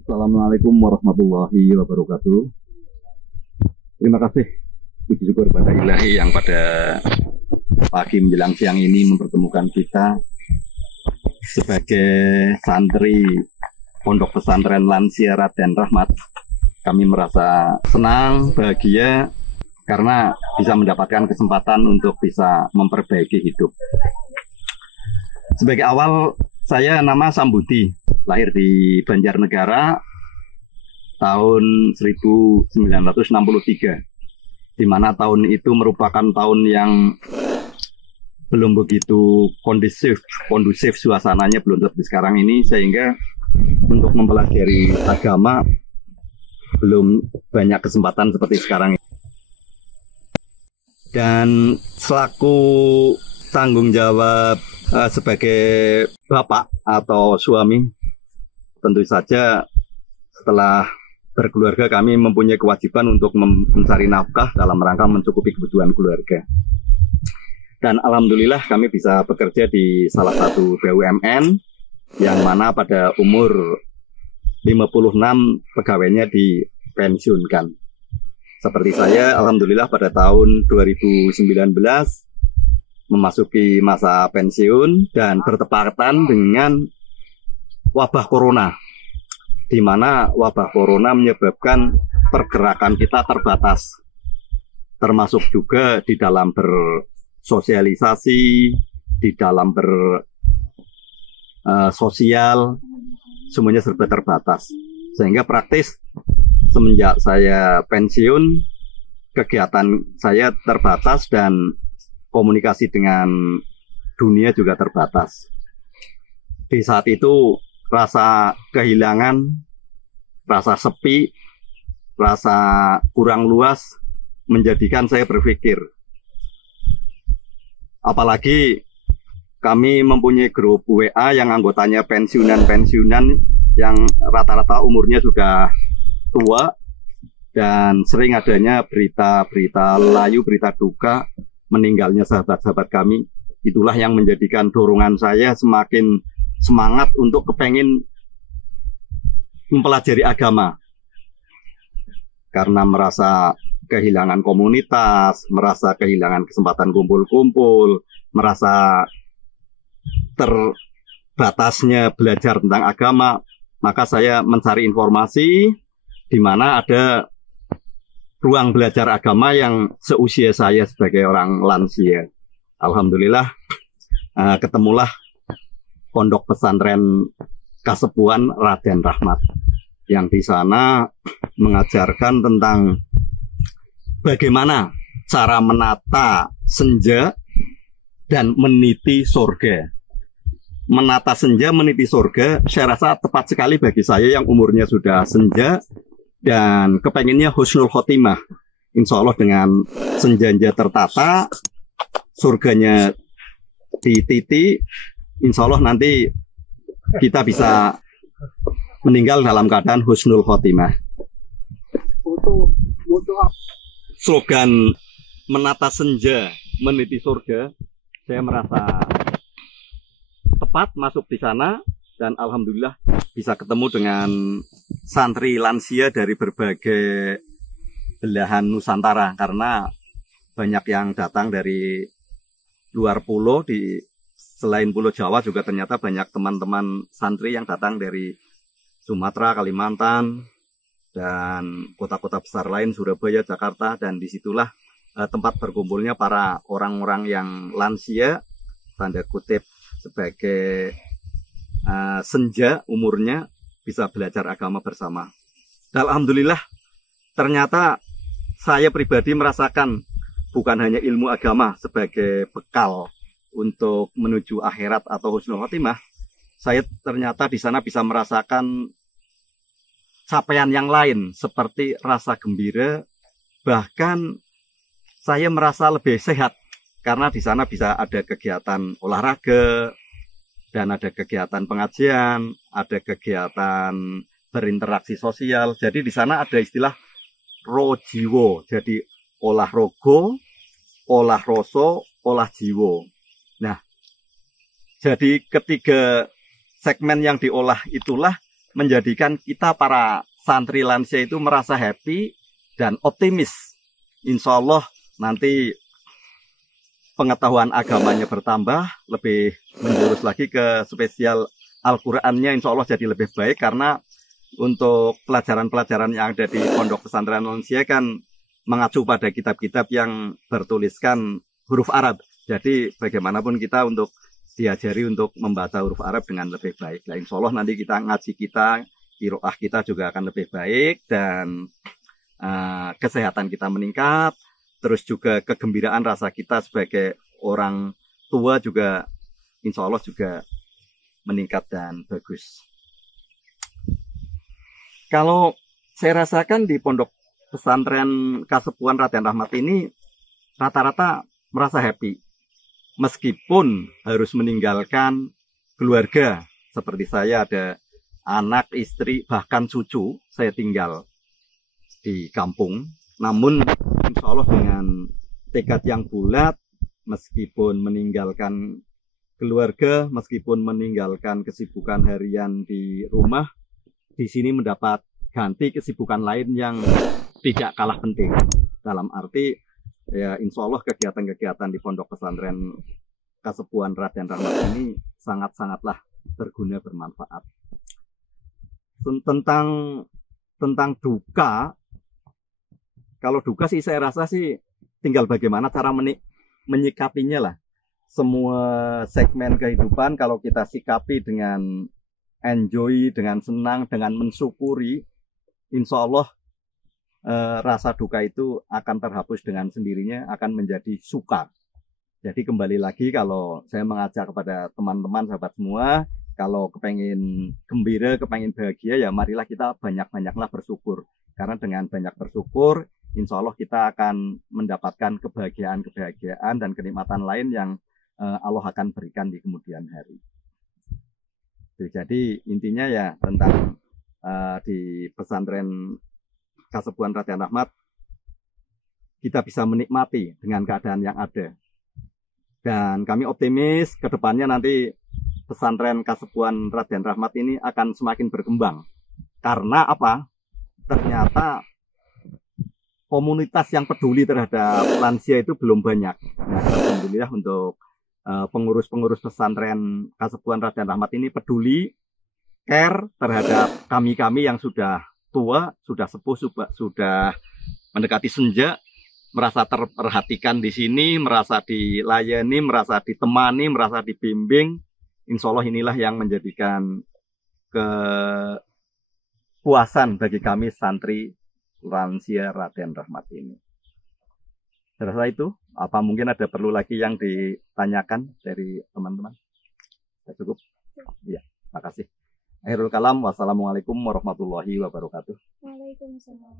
Assalamualaikum warahmatullahi wabarakatuh. Terima kasih, puji syukur pada Ilahi yang pada pagi menjelang siang ini mempertemukan kita sebagai santri Pondok Pesantren Lansia Raden Rahmat. Kami merasa senang, bahagia karena bisa mendapatkan kesempatan untuk bisa memperbaiki hidup. Sebagai awal, saya nama Sambudi, lahir di Banjarnegara tahun 1963, di mana tahun itu merupakan tahun yang belum begitu kondusif suasananya belum seperti sekarang ini, sehingga untuk mempelajari agama belum banyak kesempatan seperti sekarang ini. Dan selaku tanggung jawab sebagai bapak atau suami, tentu saja setelah berkeluarga kami mempunyai kewajiban untuk mencari nafkah dalam rangka mencukupi kebutuhan keluarga. Dan alhamdulillah kami bisa bekerja di salah satu BUMN yang mana pada umur 56 pegawainya dipensiunkan. Seperti saya, alhamdulillah pada tahun 2019 memasuki masa pensiun dan bertepatan dengan wabah corona, di mana wabah corona menyebabkan pergerakan kita terbatas, termasuk juga di dalam bersosialisasi, di dalam bersosial, semuanya serba terbatas. Sehingga praktis semenjak saya pensiun, kegiatan saya terbatas dan komunikasi dengan dunia juga terbatas. Di saat itu rasa kehilangan, rasa sepi, rasa kurang luas menjadikan saya berpikir. Apalagi kami mempunyai grup WA yang anggotanya pensiunan-pensiunan yang rata-rata umurnya sudah tua, dan sering adanya berita-berita layu, berita duka meninggalnya sahabat-sahabat kami. Itulah yang menjadikan dorongan saya semakin semangat untuk kepengen mempelajari agama, karena merasa kehilangan komunitas, merasa kehilangan kesempatan kumpul-kumpul, merasa terbatasnya belajar tentang agama. Maka saya mencari informasi di mana ada ruang belajar agama yang seusia saya sebagai orang lansia. Alhamdulillah ketemulah Pondok Pesantren Kasepuhan Raden Rahmat, yang di sana mengajarkan tentang bagaimana cara menata senja dan meniti surga. Menata senja, meniti surga, saya rasa tepat sekali bagi saya yang umurnya sudah senja dan kepengennya husnul khotimah. Insya Allah dengan senjanya tertata, surganya dititi, insya Allah nanti kita bisa meninggal dalam keadaan husnul khotimah. Slogan menata senja, meniti surga, saya merasa tepat masuk di sana. Dan alhamdulillah bisa ketemu dengan santri lansia dari berbagai belahan Nusantara, karena banyak yang datang dari luar pulau. Selain Pulau Jawa juga ternyata banyak teman-teman santri yang datang dari Sumatera, Kalimantan, dan kota-kota besar lain, Surabaya, Jakarta. Dan disitulah tempat berkumpulnya para orang-orang yang lansia, tanda kutip sebagai senja umurnya, bisa belajar agama bersama. Dan alhamdulillah ternyata saya pribadi merasakan bukan hanya ilmu agama sebagai bekal untuk menuju akhirat atau husnul khotimah, saya ternyata di sana bisa merasakan capaian yang lain seperti rasa gembira. Bahkan saya merasa lebih sehat karena di sana bisa ada kegiatan olahraga, dan ada kegiatan pengajian, ada kegiatan berinteraksi sosial. Jadi di sana ada istilah rojiwo, jadi olah rogo, olah roso, olah jiwo. Nah, jadi ketiga segmen yang diolah itulah menjadikan kita para santri lansia itu merasa happy dan optimis. Insya Allah nanti pengetahuan agamanya bertambah, lebih menjurus lagi ke spesial Al-Qur'annya insya Allah jadi lebih baik, karena untuk pelajaran-pelajaran yang ada di Pondok Pesantren Lansia kan mengacu pada kitab-kitab yang bertuliskan huruf Arab. Jadi bagaimanapun kita untuk diajari untuk membaca huruf Arab dengan lebih baik. Nah, insya Allah nanti kita ngaji kita, qiraah kita juga akan lebih baik, dan kesehatan kita meningkat. Terus juga kegembiraan rasa kita sebagai orang tua juga insya Allah juga meningkat dan bagus. Kalau saya rasakan di Pondok Pesantren Kasepuhan Raden Rahmat ini rata-rata merasa happy. Meskipun harus meninggalkan keluarga, seperti saya ada anak, istri, bahkan cucu, saya tinggal di kampung. Namun insya Allah dengan tekad yang bulat, meskipun meninggalkan keluarga, meskipun meninggalkan kesibukan harian di rumah, di sini mendapat ganti kesibukan lain yang tidak kalah penting. Dalam arti ya insya Allah kegiatan-kegiatan di Pondok Pesantren Kasepuhan Raden Rahmat ini sangat-sangatlah berguna, bermanfaat. Tentang duka, kalau duka sih saya rasa sih tinggal bagaimana cara menyikapinya lah. Semua segmen kehidupan kalau kita sikapi dengan enjoy, dengan senang, dengan mensyukuri, insya Allah rasa duka itu akan terhapus dengan sendirinya, akan menjadi suka. Jadi kembali lagi, kalau saya mengajak kepada teman-teman, sahabat semua, kalau kepengen gembira, kepengen bahagia, ya marilah kita banyak-banyaklah bersyukur. Karena dengan banyak bersyukur, insya Allah kita akan mendapatkan kebahagiaan dan kenikmatan lain yang Allah akan berikan di kemudian hari. Jadi intinya ya tentang di pesantren Kasepuhan Raden Rahmat, kita bisa menikmati dengan keadaan yang ada. Dan kami optimis ke depannya nanti pesantren Kasepuhan Raden Rahmat ini akan semakin berkembang. Karena apa? Ternyata komunitas yang peduli terhadap lansia itu belum banyak. Nah, alhamdulillah untuk pengurus-pengurus pesantren Kasepuhan Raden Rahmat ini peduli, care terhadap kami-kami yang sudah tua, sudah sepuh, sudah mendekati senja, merasa terperhatikan di sini, merasa dilayani, merasa ditemani, merasa dibimbing. Insya Allah inilah yang menjadikan kepuasan bagi kami santri lansia Raden Rahmat ini. Saya rasa itu. Apa mungkin ada perlu lagi yang ditanyakan dari teman-teman? Ya, cukup? Iya, makasih. Akhirul kalam, wassalamualaikum warahmatullahi wabarakatuh. Waalaikumsalam.